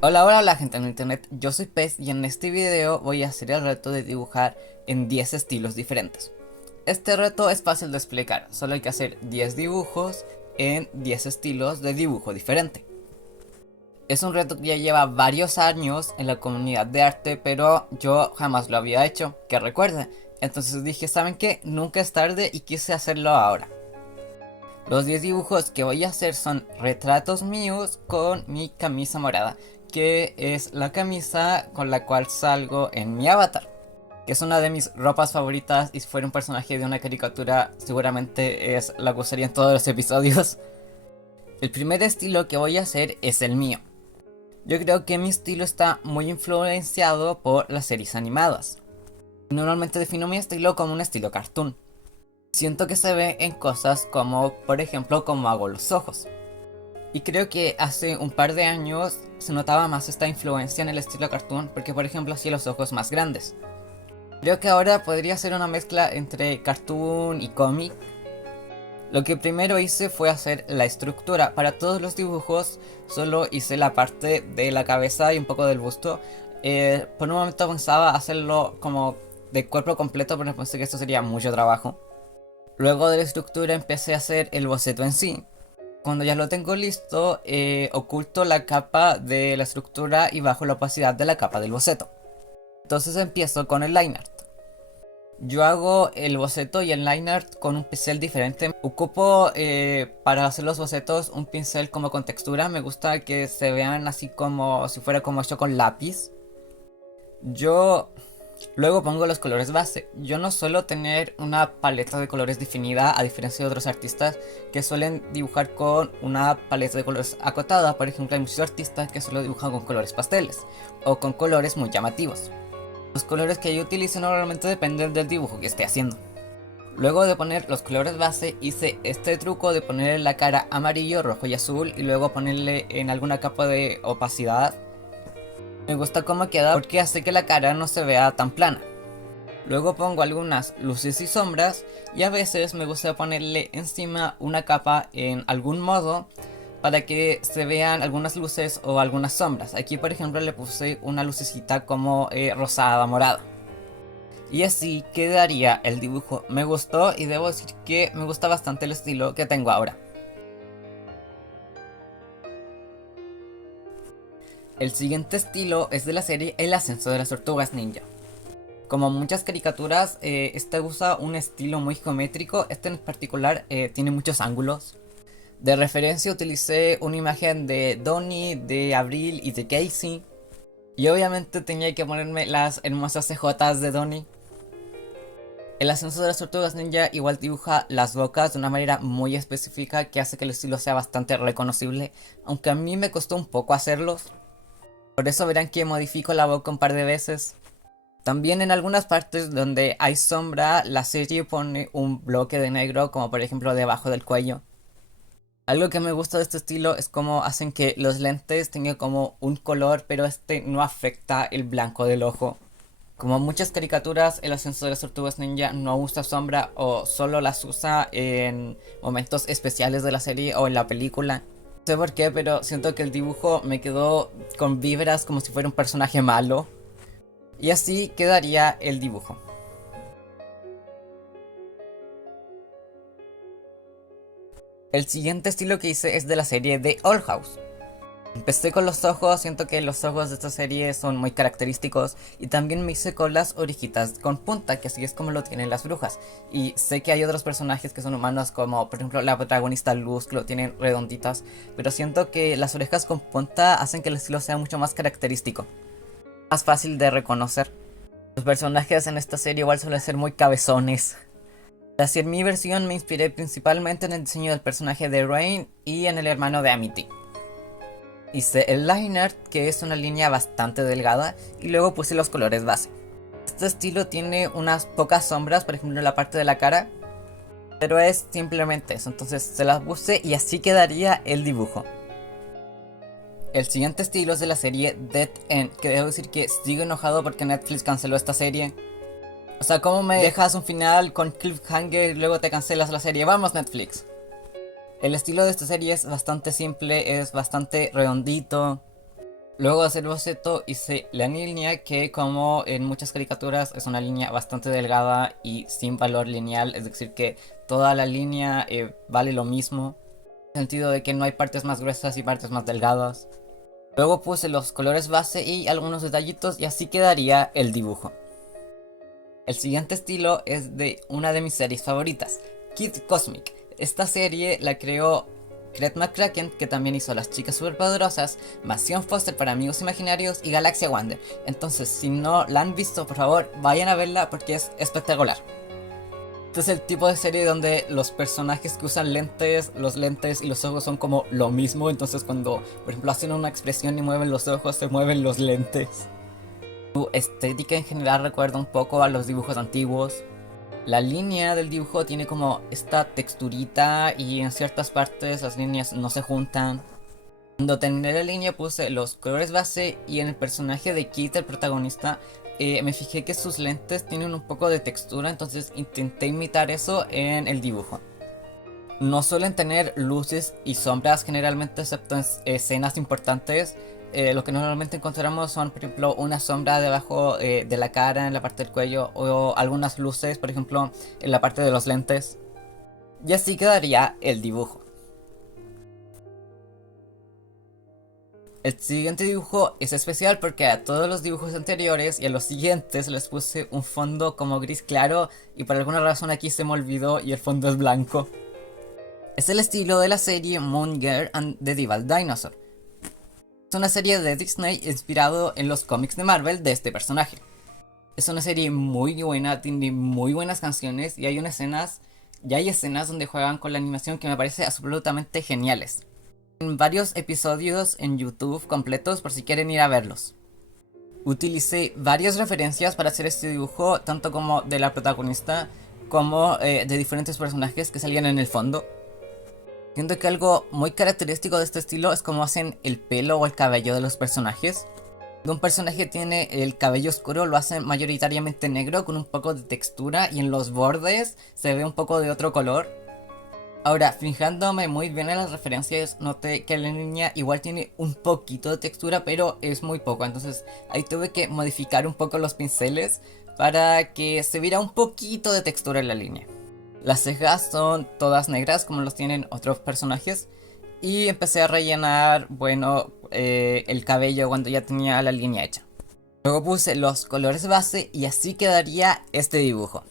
Hola, hola gente en internet, yo soy Pez y en este video voy a hacer el reto de dibujar en 10 estilos diferentes. Este reto es fácil de explicar, solo hay que hacer 10 dibujos en 10 estilos de dibujo diferente. Es un reto que ya lleva varios años en la comunidad de arte, pero yo jamás lo había hecho, que recuerde. Entonces dije, ¿saben qué? Nunca es tarde y quise hacerlo ahora. Los 10 dibujos que voy a hacer son retratos míos con mi camisa morada, que es la camisa con la cual salgo en mi avatar, que es una de mis ropas favoritas y si fuera un personaje de una caricatura seguramente es la que usaría en todos los episodios. El primer estilo que voy a hacer es el mío. Yo creo que mi estilo está muy influenciado por las series animadas. Normalmente defino mi estilo como un estilo cartoon. Siento que se ve en cosas como, por ejemplo, cómo hago los ojos. Y creo que hace un par de años se notaba más esta influencia en el estilo cartoon porque, por ejemplo, hacía los ojos más grandes. Creo que ahora podría ser una mezcla entre cartoon y cómic. Lo que primero hice fue hacer la estructura. Para todos los dibujos solo hice la parte de la cabeza y un poco del busto. Por un momento pensaba hacerlo como de cuerpo completo, pero pensé que esto sería mucho trabajo. Luego de la estructura empecé a hacer el boceto en sí. Cuando ya lo tengo listo, oculto la capa de la estructura y bajo la opacidad de la capa del boceto. Entonces empiezo con el line art. Yo hago el boceto y el line art con un pincel diferente. Ocupo para hacer los bocetos un pincel como con textura. Me gusta que se vean así como si fuera como hecho con lápiz. Yo luego pongo los colores base. Yo no suelo tener una paleta de colores definida a diferencia de otros artistas que suelen dibujar con una paleta de colores acotada. Por ejemplo, hay muchos artistas que solo dibujan con colores pasteles o con colores muy llamativos. Los colores que yo utilizo normalmente dependen del dibujo que esté haciendo. Luego de poner los colores base hice este truco de ponerle la cara amarillo, rojo y azul y luego ponerle en alguna capa de opacidad. Me gusta cómo queda porque hace que la cara no se vea tan plana. Luego pongo algunas luces y sombras y a veces me gusta ponerle encima una capa en algún modo para que se vean algunas luces o algunas sombras. Aquí por ejemplo le puse una lucecita como rosada, morada. Y así quedaría el dibujo. Me gustó y debo decir que me gusta bastante el estilo que tengo ahora. El siguiente estilo es de la serie El ascenso de las tortugas ninja. Como muchas caricaturas, este usa un estilo muy geométrico. Este en particular tiene muchos ángulos. De referencia utilicé una imagen de Donnie, de Abril y de Casey. Y obviamente tenía que ponerme las hermosas cejotas de Donnie. El ascenso de las tortugas ninja igual dibuja las bocas de una manera muy específica que hace que el estilo sea bastante reconocible, aunque a mí me costó un poco hacerlos. Por eso verán que modifico la boca un par de veces. También en algunas partes donde hay sombra, la serie pone un bloque de negro, como por ejemplo debajo del cuello. Algo que me gusta de este estilo es cómo hacen que los lentes tengan como un color, pero este no afecta el blanco del ojo. Como muchas caricaturas, el ascenso de las tortugas ninja no usa sombra o solo las usa en momentos especiales de la serie o en la película. No sé por qué, pero siento que el dibujo me quedó con vibras como si fuera un personaje malo. Y así quedaría el dibujo. El siguiente estilo que hice es de la serie de Old House. Empecé con los ojos, siento que los ojos de esta serie son muy característicos y también me hice con las orejitas con punta, que así es como lo tienen las brujas. Y sé que hay otros personajes que son humanos como por ejemplo la protagonista Luz que lo tienen redonditas, pero siento que las orejas con punta hacen que el estilo sea mucho más característico, más fácil de reconocer. Los personajes en esta serie igual suelen ser muy cabezones. Para hacer mi versión me inspiré principalmente en el diseño del personaje de Rain y en el hermano de Amity. Hice el line art, que es una línea bastante delgada, y luego puse los colores base. Este estilo tiene unas pocas sombras, por ejemplo en la parte de la cara, pero es simplemente eso, entonces se las puse y así quedaría el dibujo. El siguiente estilo es de la serie Dead End, que debo decir que sigo enojado porque Netflix canceló esta serie. O sea, ¿cómo me dejas un final con cliffhanger y luego te cancelas la serie? ¡Vamos, Netflix! El estilo de esta serie es bastante simple, es bastante redondito. Luego de hacer el boceto hice la línea que, como en muchas caricaturas, es una línea bastante delgada y sin valor lineal, es decir que toda la línea vale lo mismo, en el sentido de que no hay partes más gruesas y partes más delgadas. Luego puse los colores base y algunos detallitos y así quedaría el dibujo. El siguiente estilo es de una de mis series favoritas, Kid Cosmic. Esta serie la creó Craig McCracken, que también hizo Las Chicas Superpoderosas, Mansión Foster para Amigos Imaginarios y Galaxia Wander. Entonces, si no la han visto, por favor, vayan a verla porque es espectacular. Este es el tipo de serie donde los personajes que usan lentes, los lentes y los ojos son como lo mismo. Entonces cuando, por ejemplo, hacen una expresión y mueven los ojos, se mueven los lentes. Su estética en general recuerda un poco a los dibujos antiguos. La línea del dibujo tiene como esta texturita y en ciertas partes las líneas no se juntan. Cuando terminé la línea puse los colores base y en el personaje de Kit, el protagonista, me fijé que sus lentes tienen un poco de textura, entonces intenté imitar eso en el dibujo. No suelen tener luces y sombras generalmente, excepto en escenas importantes. Lo que normalmente encontramos son, por ejemplo, una sombra debajo de la cara, en la parte del cuello, o algunas luces, por ejemplo, en la parte de los lentes. Y así quedaría el dibujo. El siguiente dibujo es especial porque a todos los dibujos anteriores y a los siguientes les puse un fondo como gris claro y por alguna razón aquí se me olvidó y el fondo es blanco. Es el estilo de la serie Moon Girl and the Devil Dinosaur. Es una serie de Disney inspirado en los cómics de Marvel de este personaje. Es una serie muy buena, tiene muy buenas canciones y hay escenas donde juegan con la animación que me parece absolutamente geniales. Varios episodios en YouTube completos por si quieren ir a verlos. Utilicé varias referencias para hacer este dibujo, tanto como de la protagonista como de diferentes personajes que salían en el fondo. Siento que algo muy característico de este estilo es cómo hacen el pelo o el cabello de los personajes. Cuando un personaje tiene el cabello oscuro lo hacen mayoritariamente negro con un poco de textura y en los bordes se ve un poco de otro color. Ahora, fijándome muy bien en las referencias, noté que la niña igual tiene un poquito de textura, pero es muy poco. Entonces ahí tuve que modificar un poco los pinceles para que se viera un poquito de textura en la línea. Las cejas son todas negras como los tienen otros personajes. Y empecé a rellenar, bueno, el cabello cuando ya tenía la línea hecha. Luego puse los colores base y así quedaría este dibujo.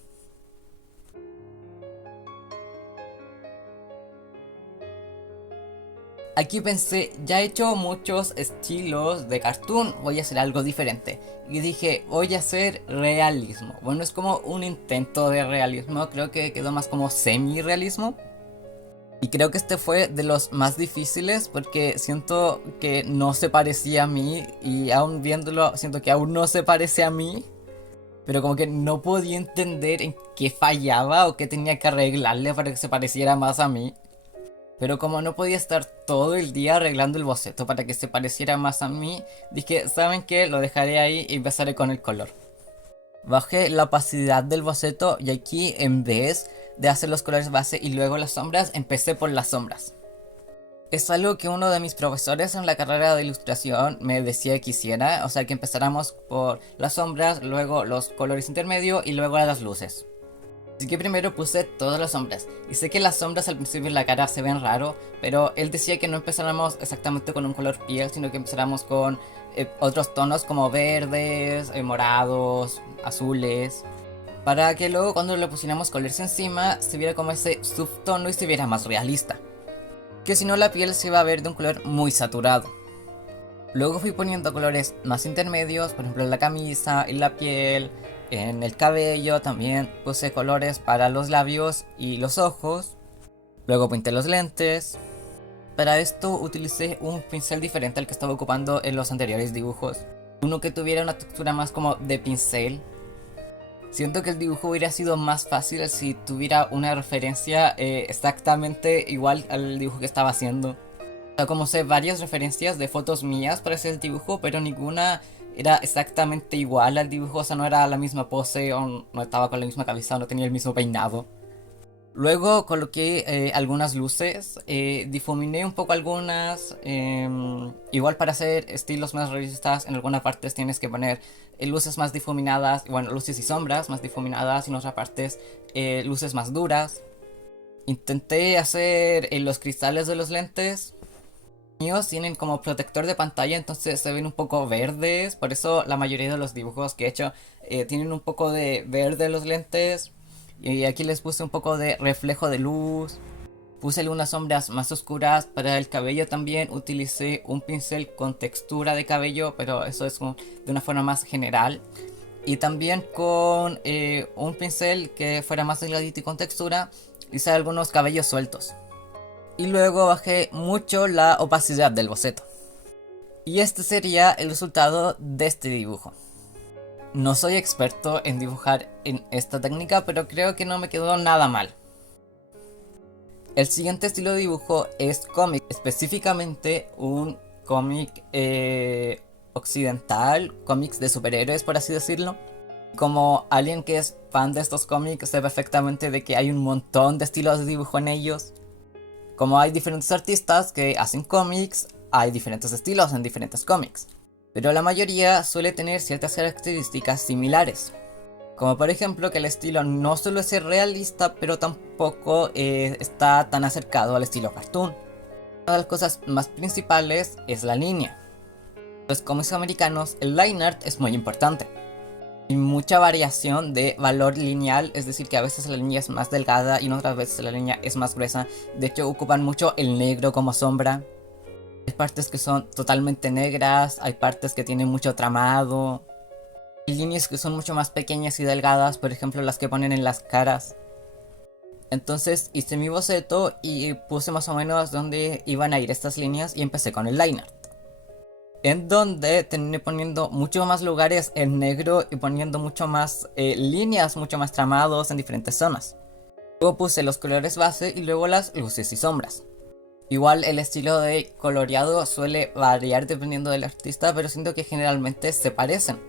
Aquí pensé, ya he hecho muchos estilos de cartoon, voy a hacer algo diferente. Y dije, voy a hacer realismo. Bueno, es como un intento de realismo, creo que quedó más como semi-realismo. Y creo que este fue de los más difíciles porque siento que no se parecía a mí y aún viéndolo siento que aún no se parece a mí. Pero como que no podía entender en qué fallaba o qué tenía que arreglarle para que se pareciera más a mí. Pero como no podía estar todo el día arreglando el boceto para que se pareciera más a mí, dije, ¿saben qué? Lo dejaré ahí y empezaré con el color. Bajé la opacidad del boceto y aquí, en vez de hacer los colores base y luego las sombras, empecé por las sombras. Es algo que uno de mis profesores en la carrera de ilustración me decía que hiciera, o sea que empezáramos por las sombras, luego los colores intermedios y luego las luces. Así que primero puse todas las sombras. Y sé que las sombras al principio en la cara se ven raro, pero él decía que no empezáramos exactamente con un color piel, sino que empezáramos con otros tonos como verdes, morados, azules, para que luego cuando le pusiéramos colores encima se viera como ese subtono y se viera más realista. Que si no la piel se va a ver de un color muy saturado. Luego fui poniendo colores más intermedios, por ejemplo en la camisa, en la piel, en el cabello. También puse colores para los labios y los ojos. Luego pinté los lentes. Para esto utilicé un pincel diferente al que estaba ocupando en los anteriores dibujos. Uno que tuviera una textura más como de pincel. Siento que el dibujo hubiera sido más fácil si tuviera una referencia exactamente igual al dibujo que estaba haciendo. O sea, como sé varias referencias de fotos mías para hacer el dibujo, pero ninguna era exactamente igual al dibujo, o sea, no era la misma pose, o no estaba con la misma cabeza, o no tenía el mismo peinado. Luego coloqué algunas luces, difuminé un poco algunas, igual para hacer estilos más realistas en algunas partes tienes que poner luces más difuminadas, bueno, luces y sombras más difuminadas y en otras partes luces más duras. Intenté hacer los cristales de los lentes. Míos tienen como protector de pantalla, entonces se ven un poco verdes, por eso la mayoría de los dibujos que he hecho tienen un poco de verde los lentes. Y aquí les puse un poco de reflejo de luz. Puse algunas sombras más oscuras para el cabello también. Utilicé un pincel con textura de cabello, pero eso es de una forma más general. Y también con un pincel que fuera más delgadito y con textura, hice algunos cabellos sueltos. Y luego bajé mucho la opacidad del boceto. Y este sería el resultado de este dibujo. No soy experto en dibujar en esta técnica, pero creo que no me quedó nada mal. El siguiente estilo de dibujo es cómic, específicamente un cómic occidental, cómics de superhéroes por así decirlo. Como alguien que es fan de estos cómics sé perfectamente de que hay un montón de estilos de dibujo en ellos. Como hay diferentes artistas que hacen cómics, hay diferentes estilos en diferentes cómics. Pero la mayoría suele tener ciertas características similares. Como por ejemplo que el estilo no suele ser realista, pero tampoco está tan acercado al estilo cartoon. Una de las cosas más principales es la línea. En los cómics americanos el line art es muy importante. Hay mucha variación de valor lineal, es decir que a veces la línea es más delgada y en otras veces la línea es más gruesa. De hecho ocupan mucho el negro como sombra. Hay partes que son totalmente negras, hay partes que tienen mucho tramado. Hay líneas que son mucho más pequeñas y delgadas, por ejemplo las que ponen en las caras. Entonces hice mi boceto y puse más o menos dónde iban a ir estas líneas y empecé con el line art. En donde terminé poniendo mucho más lugares en negro y poniendo mucho más líneas, mucho más tramados en diferentes zonas. Luego puse los colores base y luego las luces y sombras. Igual el estilo de coloreado suele variar dependiendo del artista, pero siento que generalmente se parecen.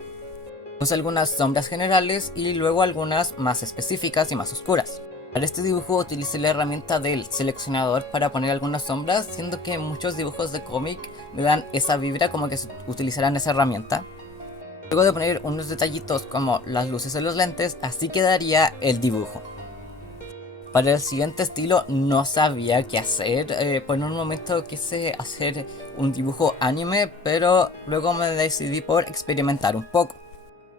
Puse algunas sombras generales y luego algunas más específicas y más oscuras. Para este dibujo utilicé la herramienta del seleccionador para poner algunas sombras, siendo que muchos dibujos de cómic me dan esa vibra como que utilizarán esa herramienta. Luego de poner unos detallitos como las luces de los lentes, así quedaría el dibujo. Para el siguiente estilo no sabía qué hacer, por un momento quise hacer un dibujo anime, pero luego me decidí por experimentar un poco.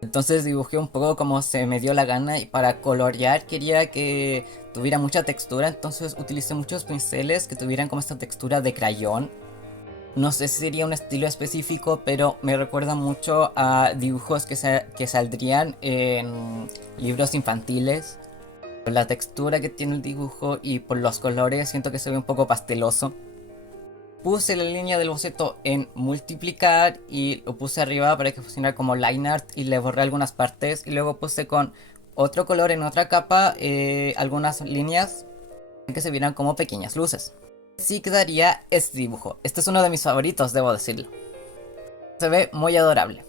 Entonces dibujé un poco como se me dio la gana y para colorear quería que tuviera mucha textura, entonces utilicé muchos pinceles que tuvieran como esta textura de crayón. No sé si sería un estilo específico, pero me recuerda mucho a dibujos que saldrían en libros infantiles. Por la textura que tiene el dibujo y por los colores siento que se ve un poco pasteloso. Puse la línea del boceto en multiplicar y lo puse arriba para que funcionara como line art y le borré algunas partes y luego puse con otro color en otra capa algunas líneas que se vieran como pequeñas luces. Así quedaría este dibujo. Este es uno de mis favoritos, debo decirlo. Se ve muy adorable.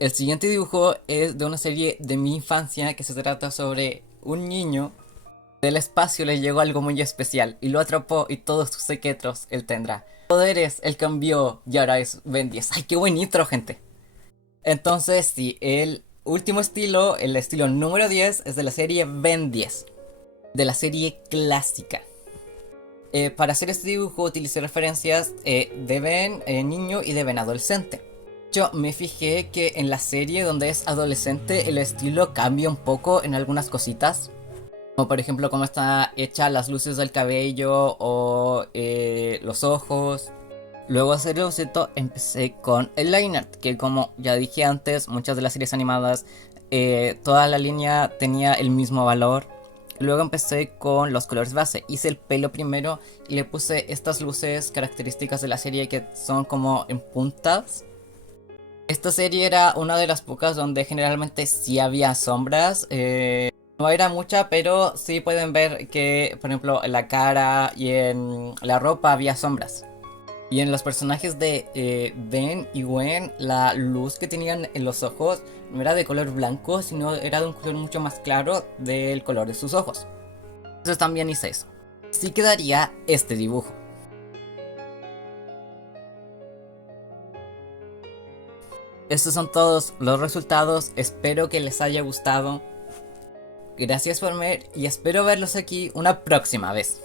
El siguiente dibujo es de una serie de mi infancia que se trata sobre un niño. Del espacio le llegó algo muy especial y lo atrapó y todos sus secretos él tendrá. Poderes, él cambió y ahora es Ben 10. ¡Ay, qué buen intro, gente! Entonces, sí, el último estilo, el estilo número 10, es de la serie Ben 10. De la serie clásica. Para hacer este dibujo utilicé referencias de Ben niño y de Ben adolescente. Yo me fijé que en la serie donde es adolescente el estilo cambia un poco en algunas cositas. Como por ejemplo cómo está hecha las luces del cabello o los ojos. Luego de hacer el boceto empecé con el line art, que como ya dije antes, muchas de las series animadas toda la línea tenía el mismo valor. Luego empecé con los colores base, hice el pelo primero y le puse estas luces características de la serie que son como en puntas. Esta serie era una de las pocas donde generalmente sí había sombras. No era mucha, pero sí pueden ver que, por ejemplo, en la cara y en la ropa había sombras. Y en los personajes de Ben y Gwen, la luz que tenían en los ojos no era de color blanco, sino era de un color mucho más claro del color de sus ojos. Entonces también hice eso. Así quedaría este dibujo. Estos son todos los resultados, espero que les haya gustado. Gracias por ver y espero verlos aquí una próxima vez.